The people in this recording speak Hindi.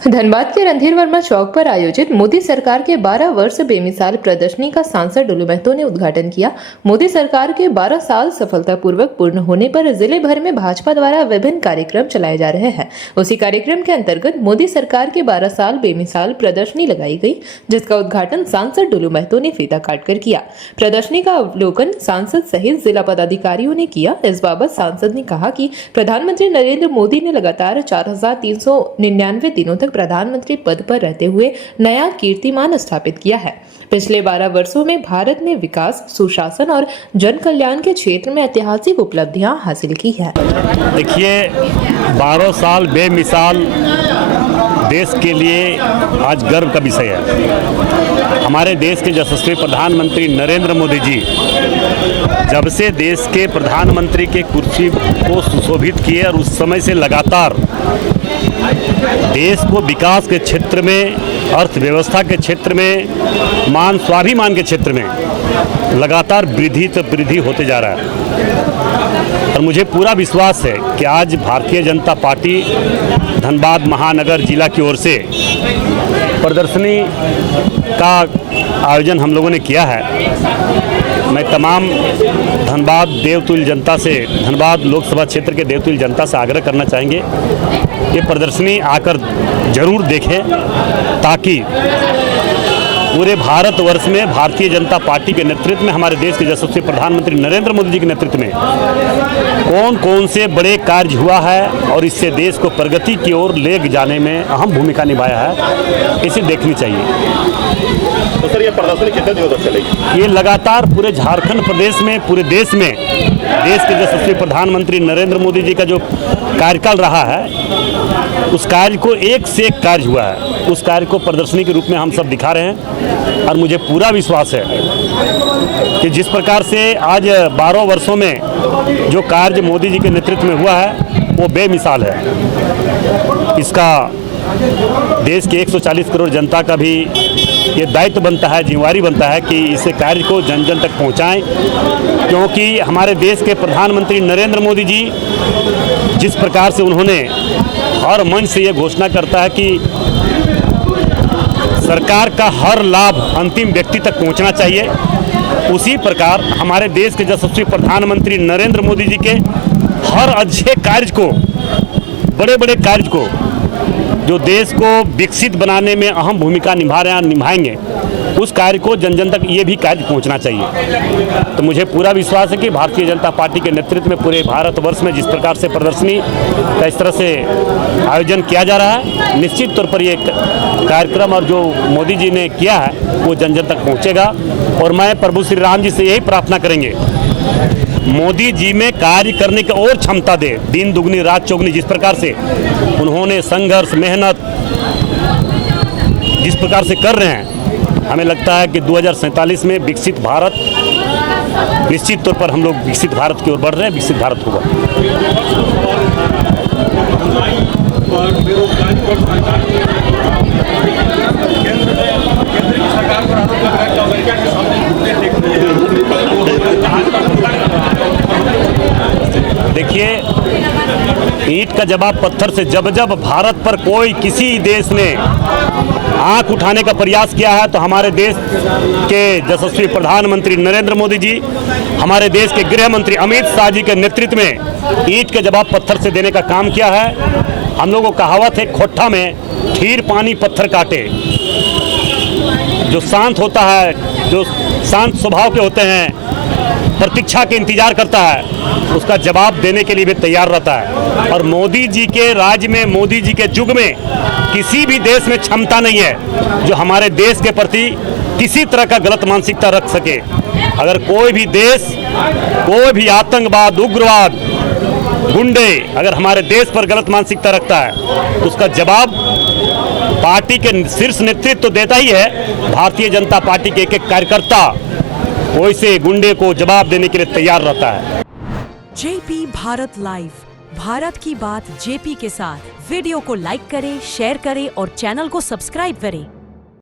धनबाद के रणधीर वर्मा चौक पर आयोजित मोदी सरकार के 12 वर्ष बेमिसाल प्रदर्शनी का सांसद डुलू महतो ने उद्घाटन किया। मोदी सरकार के 12 साल सफलतापूर्वक पूर्ण होने पर जिले भर में भाजपा द्वारा विभिन्न कार्यक्रम चलाए जा रहे हैं। उसी कार्यक्रम के अंतर्गत मोदी सरकार के 12 साल बेमिसाल प्रदर्शनी लगाई गई, जिसका उद्घाटन सांसद डुलू महतो ने फीता काटकर किया। प्रदर्शनी का अवलोकन सांसद सहित जिला पदाधिकारियों ने किया। इस बाबत सांसद ने कहा कि प्रधानमंत्री नरेंद्र मोदी ने लगातार 4399 दिनों तक प्रधानमंत्री पद पर रहते हुए नया कीर्तिमान स्थापित किया है। पिछले 12 वर्षों में भारत ने विकास, सुशासन और जन कल्याण के क्षेत्र में ऐतिहासिक उपलब्धियां हासिल की है। देखिए, 12 साल बेमिसाल देश के लिए आज गर्व का विषय है। हमारे देश के यशस्वी प्रधानमंत्री नरेंद्र मोदी जी जब से देश के प्रधानमंत्री के कुर्सी को सुशोभित किए और उस समय से लगातार देश को विकास के क्षेत्र में, अर्थव्यवस्था के क्षेत्र में, मान स्वाभिमान के क्षेत्र में लगातार वृद्धि होते जा रहा है। और मुझे पूरा विश्वास है कि आज भारतीय जनता पार्टी धनबाद महानगर जिला की ओर से प्रदर्शनी का आयोजन हम लोगों ने किया है। मैं तमाम धनबाद देवतुल्य जनता से, धनबाद लोकसभा क्षेत्र के देवतुल्य जनता से आग्रह करना चाहेंगे कि प्रदर्शनी आकर जरूर देखें, ताकि पूरे भारतवर्ष में भारतीय जनता पार्टी के नेतृत्व में, हमारे देश के यशस्वी प्रधानमंत्री नरेंद्र मोदी जी के नेतृत्व में कौन कौन से बड़े कार्य हुआ है और इससे देश को प्रगति की ओर ले जाने में अहम भूमिका निभाया है, इसे देखनी चाहिए। तो सर, ये प्रदर्शनी कितने दिनों तक चलेगी? ये लगातार पूरे झारखंड प्रदेश में, पूरे देश में देश के यशस्वी प्रधानमंत्री नरेंद्र मोदी जी का जो कार्यकाल रहा है, उस कार्य को एक से एक कार्य हुआ है, उस कार्य को प्रदर्शनी के रूप में हम सब दिखा रहे हैं। और मुझे पूरा विश्वास है कि जिस प्रकार से आज 12 वर्षों में जो कार्य मोदी जी के नेतृत्व में हुआ है वो बेमिसाल है। इसका देश के 140 करोड़ जनता का भी ये दायित्व बनता है, जिम्मेवारी बनता है कि इस कार्य को जन जन तक पहुंचाएं, क्योंकि हमारे देश के प्रधानमंत्री नरेंद्र मोदी जी जिस प्रकार से उन्होंने हर मंच से ये घोषणा करता है कि सरकार का हर लाभ अंतिम व्यक्ति तक पहुंचना चाहिए, उसी प्रकार हमारे देश के यशस्वी प्रधानमंत्री नरेंद्र मोदी जी के हर अच्छे कार्य को, बड़े बड़े कार्य को, जो देश को विकसित बनाने में अहम भूमिका निभा रहे हैं, निभाएंगे, उस कार्य को जन जन तक ये भी कार्य पहुंचना चाहिए। तो मुझे पूरा विश्वास है कि भारतीय जनता पार्टी के नेतृत्व में पूरे भारतवर्ष में जिस प्रकार से प्रदर्शनी का इस तरह से आयोजन किया जा रहा है, निश्चित तौर पर ये कार्यक्रम और जो मोदी जी ने किया है वो जन जन तक पहुँचेगा। और मैं प्रभु श्री राम जी से यही प्रार्थना करेंगे, मोदी जी में कार्य करने की और क्षमता दे, दिन दुगनी रात चौगनी। जिस प्रकार से उन्होंने संघर्ष, मेहनत जिस प्रकार से कर रहे हैं, हमें लगता है कि 2047 में विकसित भारत, निश्चित तौर पर हम लोग विकसित भारत की ओर बढ़ रहे हैं, विकसित भारत होगा। देखिए, ईंट का जवाब पत्थर से। जब जब भारत पर कोई किसी देश ने आंख उठाने का प्रयास किया है, तो हमारे देश के यशस्वी प्रधानमंत्री नरेंद्र मोदी जी, हमारे देश के गृह मंत्री अमित शाह जी के नेतृत्व में ईंट के जवाब पत्थर से देने का काम किया है। हम लोगों को कहावत है, खोट्ठा में खीर पानी पत्थर काटे। जो शांत होता है, जो शांत स्वभाव के होते हैं, प्रतीक्षा के इंतजार करता है, उसका जवाब देने के लिए भी तैयार रहता है। और मोदी जी के राज्य में, मोदी जी के युग में किसी भी देश में क्षमता नहीं है जो हमारे देश के प्रति किसी तरह का गलत मानसिकता रख सके। अगर कोई भी देश, कोई भी आतंकवाद, उग्रवाद, गुंडे अगर हमारे देश पर गलत मानसिकता रखता है, तो उसका जवाब पार्टी के शीर्ष नेतृत्व तो देता ही है। भारतीय जनता पार्टी के एक एक कार्यकर्ता वैसे गुंडे को जवाब देने के लिए तैयार रहता है। जेपी भारत लाइव, भारत की बात जेपी के साथ। वीडियो को लाइक करें, शेयर करें और चैनल को सब्सक्राइब करें।